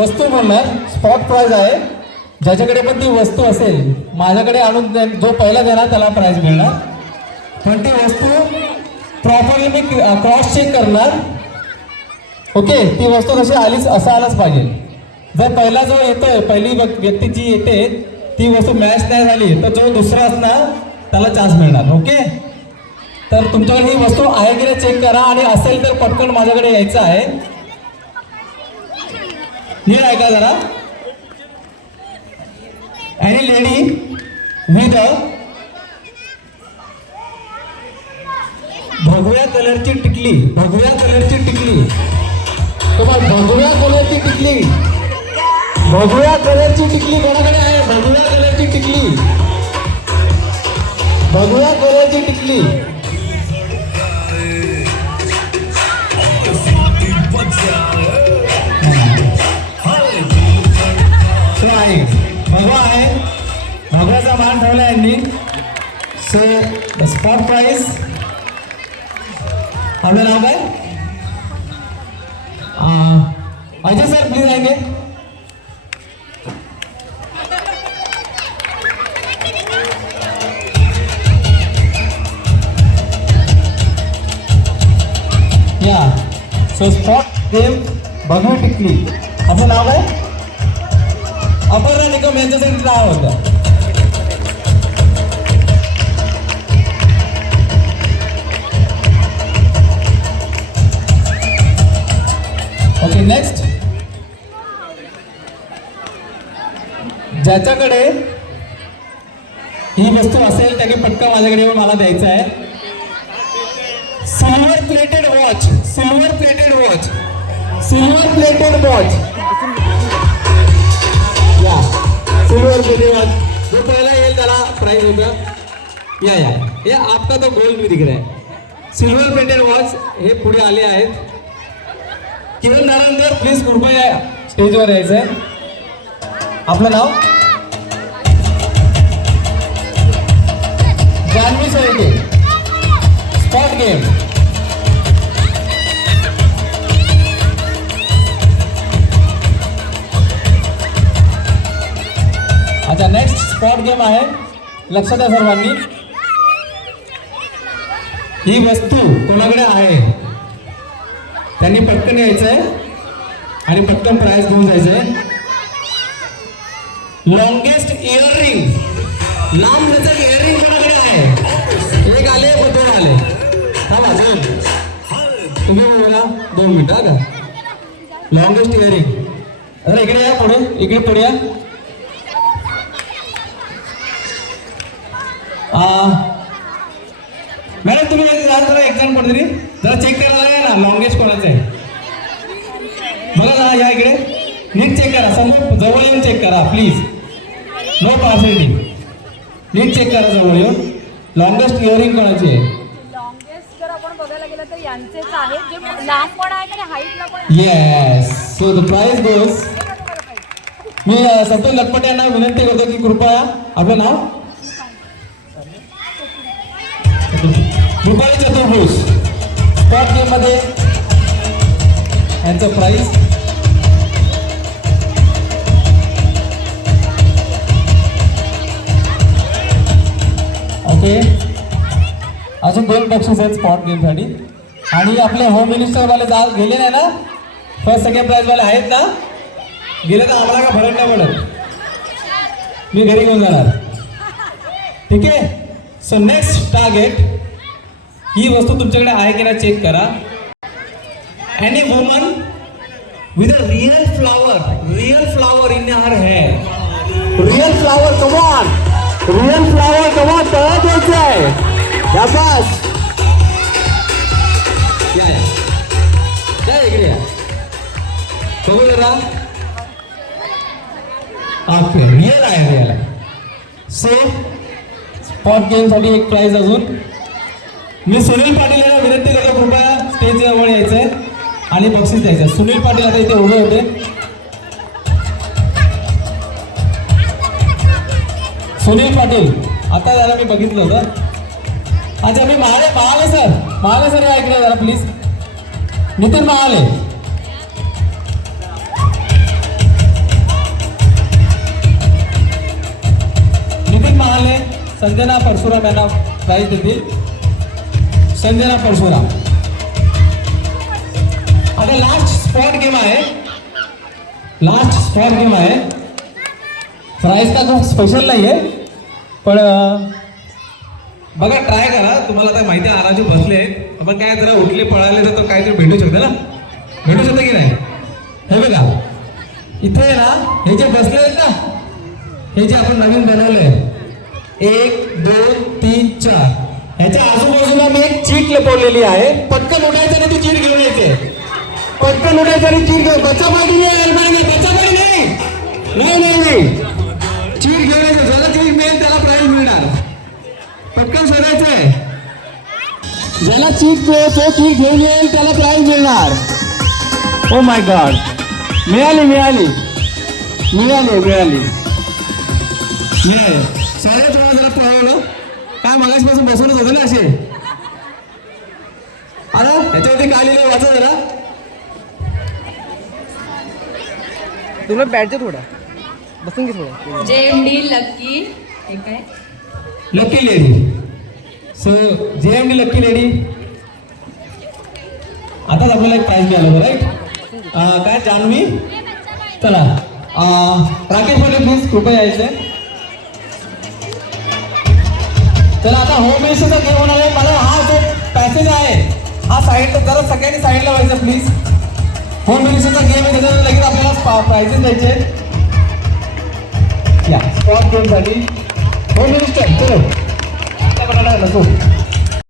वस्तू म्हणणार spot price आहे. ज्याच्याकडे पण ती वस्तू असेल माझ्याकडे आणून जो पहिला देणार त्याला प्राइज मिळणार. पण ती वस्तू प्रॉपरली मी क्रॉस चेक करणार. ओके, ती वस्तू तशी आलीच असं आलंच पाहिजे. जर पहिला जो येतोय पहिली व्यक्ती जी येते ती वस्तू मॅच नाही झाली तर जो दुसरा असणार त्याला चान्स मिळणार. ओके, तर तुमच्याकडे ही वस्तू आहे की नाही चेक करा आणि असेल तर पटकन माझ्याकडे यायचं आहे. नीट ऐका जरा. एनी लेडी विथ भगव्या कलरची टिकली, भगव्या कलरची टिकली, भगव्या कलरची टिकली, भगव्या कलरची टिकली कोणाकडे आहे? भगव्या कलरची टिकली, भगव्या कलरची टिकली. भगवा आहे, भगव्याचा मान ठेवला यांनी. सो द स्पॉट प्राइस आपलं नाव काय? अजय सर प्लीज आएंगे. या सो स्पॉट गेम भगवी टिकली. आपलं नाव आहे अपर्णा निकम यांच्यासाठी नाव होतं. Okay, next. ज्याच्याकडे ही वस्तू असेल त्याने पटकन माझ्याकडे येऊन मला द्यायचं आहे. Silver plated watch, silver plated watch, silver plated watch. या सिल्वर प्लेटेड वॉच जो पहिला येईल त्याला प्राइस होतं. या या या आपका तो गोल्ड भी दिख रहा है. सिल्वर प्लेटेड वॉच हे पुढे आले आहेत. किरण नारायणकर प्लीज कृपया स्टेजवर यायचं आहे. आपलं नाव? जान्हवी सोळके. Spot game. अच्छा, नेक्स्ट स्पॉट गेम आहे. लक्षात द्या सर्वांनी. ही वस्तू कोणाकडे आहे त्यांनी पटकन यायचंय आणि पटकन प्राइस घेऊन जायचंय. लॉंगेस्ट इयरिंग, लांब लचक इयरिंग कोणाकडे आहे? एक आले व दोन आले. थांबा दोन, तुम्ही बोला 2 मिनिटं का. Longest earring. अरे इकडे या, पुढे इकडे पुढे या. मॅडम तुम्ही जरा एक्झाम पडतरी जरा चेक करायला लागेल ना लॉंगेस्ट कोणाचं आहे. बघा जरा या इकडे नीट चेक करा. समोर जवळ येऊन चेक करा please. No partiality. Neat check करा जवळ येऊन. लॉंगेस्ट इयरिंग कोणाची आहे? लॉंगेस्ट जर आपण बघायला गेलं तर यांचेच आहे जे लांब पण आहे आणि हाईटला पण. Yes. So the price goes. मी सतत लटपट यांना विनंती करतो की कृपया आपलं नाव रुपाली चतुर्भुज. स्पॉट गेम मध्ये यांचं प्राइस ओके. अजून 2 बक्षीस आहेत स्पॉट गेम साठी. आणि आपले होम मिनिस्टर वाले गेले नाही ना? फर्स्ट सेकंड प्राइज वाले आहेत ना? गेले तर आम्हाला का फरक नाही पडत. मी घरी घेऊन जाणार. ठीक आहे. So next target. ही वस्तू तुमच्याकडे आहे की नाही चेक करा. Any woman with a real flower in her hair. Real flower, come on. Real flower, come on. तळा द्यायचं आहे. या बस. या या इकडे या. बघू जरा. ओके, रियल आहे, रियल आहे. सो स्पॉट गेम साठी एक प्राइज अजून. मी सुनील पाटील यांना विनंती करतो कृपया स्टेज जवळ यायचंय आणि बक्षीस द्यायचं. सुनील पाटील आता इथे उभे होते. सुनील पाटील आता जरा मी बघितलं होतं. अच्छा, मी महाले सर या इकडे जरा प्लीज. नितीन महाले. संजना परशुराम यांना प्राईज देतील. संजना परशुराम. आता लास्ट स्पॉट गेम आहे. लास्ट स्पॉट गेम आहे. प्राईज का खूप स्पेशल नाही आहे, पण बघा ट्राय करा. तुम्हाला आता माहिती आहे आराजी बसले आहेत, आपण काय जरा उठले पळाले तर काहीतरी भेटू शकतं ना, भेटू शकतं की नाही. हे बघा इथे ना हे जे बसले आहेत ना, हे जे आपण नवीन बनवलंय 1 2 3 4 ह्याच्या आजूबाजूला मी एक चीट लपवलेली आहे. पटकन उठायचं आणि ती चीट घेऊन यायचे. पटकन उठायचं आणि चीट घेऊन बचापाटी नाही, बचापाटी नाही, नाही नाही नाही, चीट घेऊन यायचं. ज्याला चीट मिळेल त्याला प्राईज मिळणार. पटकन शोधायचंय. ज्याला चीट तो चीट घेऊन येईल त्याला प्राईज मिळणार. ओ माय गॉड, मिळाली मिळाली मिळाली मिळाली मिळाली. सगळे तुम्हाला जरा पळवलं काय, मगाचपासून बसूनच होतं ना असे. अरे ह्याच्यावरती काय लिहिलं वाचा जरा. तुला बॅटचे थोडा बसून घे थोडं. JMD लकी हे काय lucky lady. So JMD lucky lady. आताच आपल्याला एक प्राइज मिळालं राईट. काय जान्हवी. चला राकेश मध्ये प्लीज कृपया यायचंय. चला आता होम मिनिस्टरचा गेम होणार आहे. मला हा जो पॅसेज आहे हा साईड जरा सगळ्यांनी साईडला व्हायचं प्लीज. होम मिनिस्टरचा गेम आहे, त्याच्यानंतर लगेच आपल्याला प्राइजेस द्यायचे. या स्पॉट गेमसाठी होम मिनिस्टर चलो.